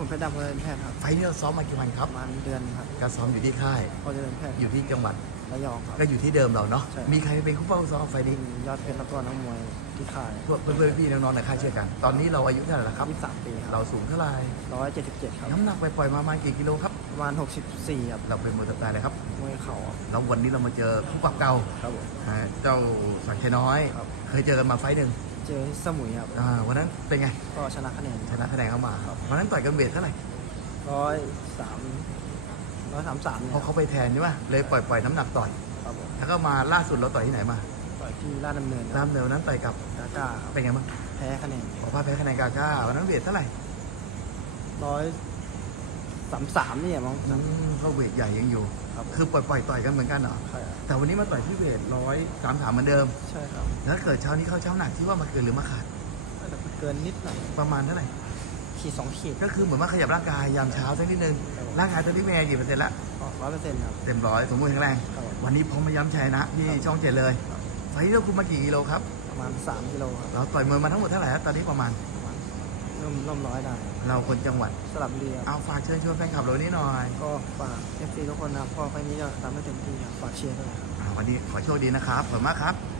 ผมเพชรดำเพลินแพทย์ครับไฟล์นี้เราซ้อมมากี่วันคปรับระมาณเดือนครับก็ซ้อมอยู่ที่ค่าย พอเจริญแพทย์อยู่ที่จังหวัด ระยองครับ ก็อยู่ที่เดิมเราเนาะ ใช่ มีใครเป็นคู่เป้าซ้อมไฟล์เป็นี้นยอดเพชรแล้วก็นักมวยที่ค่ายพวกเพื่อนๆพี่น้องๆในค่ายเชื่อกัน ตอนนี้เราอายุเท่าไหร่แล้วครับ ยี่สิบสามปีคเรารับสูงเท่าไหร่ ร้อยเจ็ดสิบเจ็ดครับ น้ำหนักไปปล่อยๆมาประมาณกี่กิโลครับ ประมาณหกสิบสี่ครับเราเป็นมวยสไตล์เลยครับ มวยเข่าครับแล้ววันนี้เรามาเจอคู่ปรับเก่าครับผม อ่าเจ้าสังชัยน้อย ครับ เคยเจอกันมาไฟล์หนึ่ง เจอที่สมุยครับอ่าวันนั้นเป็นไงก็ชนะคะแนนชนะคะแนนเข้ามาครับวันนั้นต่อยกันเวทเท่าไหร่ร้อยสามร้อยสามสามเนี่ยเพราะเขาไปแทนใช่ไหมเลยปล่อยปล่อยน้ำหนักต่อยครับผมแล้วก็มาล่าสุดเราต่อยที่ไหนมาต่อยที่ลาดดำเนินคตารับมเดิมนั้นต่อยกับกาก้าครับเป็นไงบ้างแพ้คะแนนบอกว่าแพ้คะแนนกาก้าวันนั้นเวทเท่าไหร่ร้อยสามสามเนี่ยมั้งอืมก็เวทใหญ่ยังอยู่ครับคือปล่อยปล่อยต่อยกันเหมือนกันเหรอใช่ครับ แต่วันนี้มาต่อยที่เวทร้อยสามสามเหมือนเดิม ใช่ครับแล้วเกิดเช้านี้เข้าเช้าหนักที่ว่ามาเกินหรือมาขาด น่าจะเกินนิดหน่อยประมาณเท่าไหร่ ขีดสองขีดก็คือเหมือนว่าขยับร่างกายยามเช้าสักนิดนึงครับผมร่างกายตอนนี้เป็นไงกี่เปอร์เซ็นต์ละร้อยเปอร์เซ็นต์ครับ เต็มร้อยสมบูรณ์แข็งแรง ครับผมวันนี้พร้อมมาย้ำชัยนะที่ครับช่องเจ็ดเลยครับ ไฟล์นี้เราคุมมากี่กิโลครับ ประมาณสามกิโลครับเราต่อยมวยมาทั้งหมดเท่าไหร่ครับตอนนี้ประมาณป ระมาณร่วมร่วมร้อยได้ครับเราคนจังหวัด สลับบุรีครับเอาฝากเชิญชวนแฟนคลับเรานี้หน่อยก็ฝากเอฟซีทุกคนนะครับพอไฟล์นี้จะทำให้เต็มที่ครับฝากเชียร์ด้วยครับอ่าวันนี้ขอโชคดีนะครับขอบคุณมากครับค